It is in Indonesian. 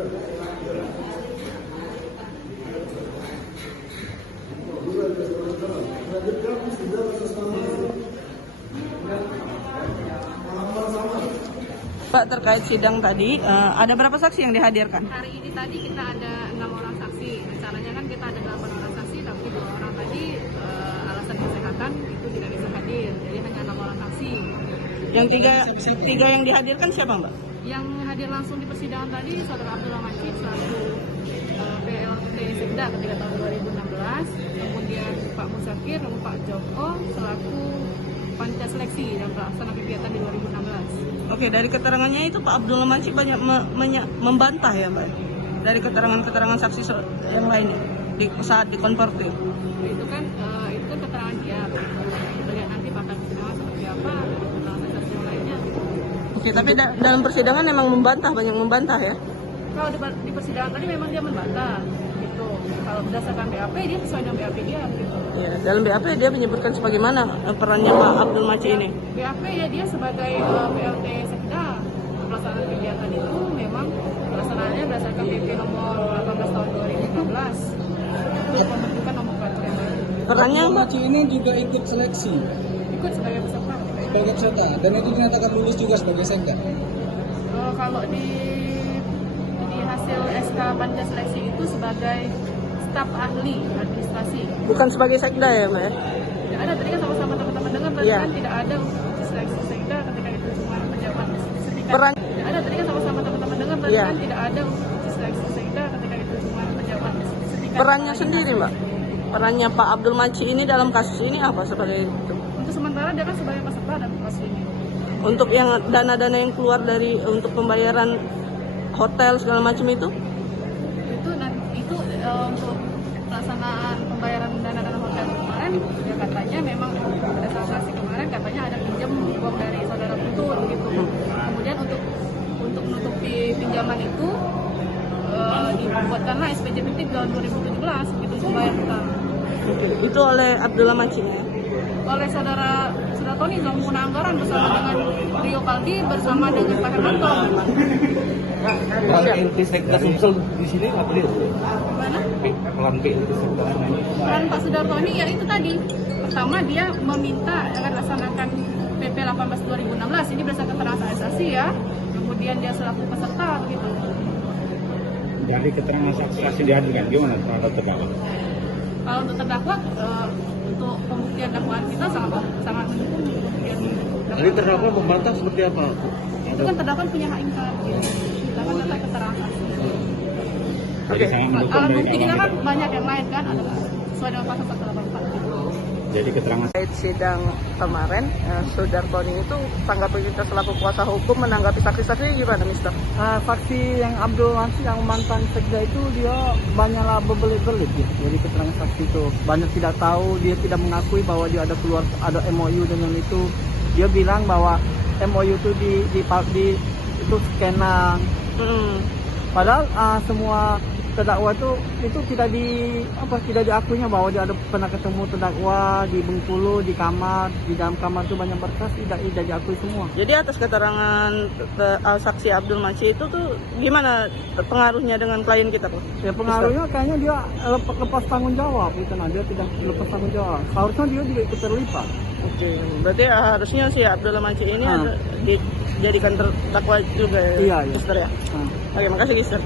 Pak, terkait sidang tadi, ada berapa saksi yang dihadirkan? Hari ini tadi kita ada 6 orang saksi. Rencananya kan kita ada 8 orang saksi, tapi 2 orang tadi alasan kesehatan itu tidak bisa hadir. Jadi hanya 6 orang saksi. Yang tiga yang dihadirkan siapa, Mbak? Yang hadir langsung di persidangan tadi Saudara Abdullah Majid selaku PLT Sekda ketika tahun 2016, kemudian Pak Musafir dan Pak Joko selaku panitia seleksi dan pelaksana kegiatan di 2016. Oke, dari keterangannya itu Pak Abdullah Majid banyak membantah ya, Mbak? Dari keterangan saksi yang lainnya saat dikonfrontir. Itu kan keterangan dia. Kita lihat nanti bakal persidangan seperti apa, keterangan saksi yang lainnya. Oke, tapi dalam persidangan memang banyak membantah ya? Kalau di persidangan tadi memang dia membantah gitu. Kalau berdasarkan BAP dia sesuai dengan BAP dia gitu. Ya, dalam BAP dia menyebutkan sebagaimana perannya Pak Abdul Majid ini. BAP ya dia sebagai PLT Sekda pelaksanaan kegiatan itu memang pelaksanaannya berdasarkan PP nomor 18 tahun 2016 untuk pembentukan nomor peraturan baru. Perannya Abdul Majid ini juga ikut seleksi Ikut sebagai peserta. sebagai peserta dan itu dinyatakan lulus juga sebagai sekda. Kalau di hasil SK panitia seleksi itu sebagai staf ahli administrasi. bukan sebagai sekda ya, Mbak? Tidak ada, tadi kan sama-sama teman-teman dengar berarti kan tidak ada untuk seleksi sekda ketika itu cuma pejabat setingkat. Tidak ada, tadi kan sama-sama teman-teman dengar berarti kan tidak ada untuk seleksi sekda ketika itu cuma pejabat setingkat. Perannya sendiri, Mbak? Perannya Pak Abdul Majid ini dalam kasus ini apa sebagai itu? Untuk sementara dia kan sebagai peserta dalam kasus ini. Untuk yang dana-dana yang keluar dari untuk pembayaran hotel segala macam itu? Itu untuk pelaksanaan pembayaran dana hotel kemarin, ya katanya memang pada saat saksi kemarin katanya ada pinjam uang dari saudara Putur gitu. Kemudian untuk menutupi pinjaman itu dibuatkanlah SPJ fiktif tahun 2017 gitu membayar hutang. Itu oleh Abdullah Majid ya? Oleh saudara Tony dalam menggunakan anggaran bersama dengan Rio Kaldi bersama dengan Pak Hermanto. Peran inti sekda Sumsel di sini apa dia? Mana? Peran P inti sekda Sumsel. Peran Pak Sudartoni ya itu tadi. Pertama dia meminta agar laksanakan PP 18 2016 ini berdasarkan keterangan saksi ya. Kemudian dia selaku peserta begitu. Dari keterangan saksi dihadirkan gimana terhadap terdakwa? Kalau untuk terdakwa untuk pembuktian dakwaan kita sangat mendukung pembuktian. Jadi terdakwa membantah seperti apa? Itu kan terdakwa punya hak ingkar. Kita kan data keterangan saksi. Jadi sangat mendukung Alat dari bukti kita kawan kan banyak yang lain kan ada sesuai dengan pasal 184 gitu. Jadi keterangan Terkait sidang kemarin, Sudartoni itu tanggapan kita selaku kuasa hukum menanggapi saksi-saksi gimana, Mister? Saksi yang Abdul Majid yang mantan sekda itu dia banyaklah berbelit-belit ya. Jadi keterangan saksi itu banyak tidak tahu, dia tidak mengakui bahwa dia ada MOU dengan itu. Dia bilang bahwa MOU itu di itu skenan. Padahal semua terdakwa itu tidak diakuinya bahwa dia ada pernah ketemu terdakwa di Bengkulu di dalam kamar itu banyak berkas tidak diakui semua. Jadi atas keterangan saksi Abdul Majid itu tuh gimana pengaruhnya dengan klien kita, Pak? Ya pengaruhnya kayaknya dia lepas tanggung jawab gitu, nah dia tidak lepas tanggung jawab. Harusnya dia juga ikut terlibat. Oke, berarti harusnya si Abdullah Majid ini dijadikan terdakwa juga ya, Iya. Mister ya? Oke, makasih, Mister.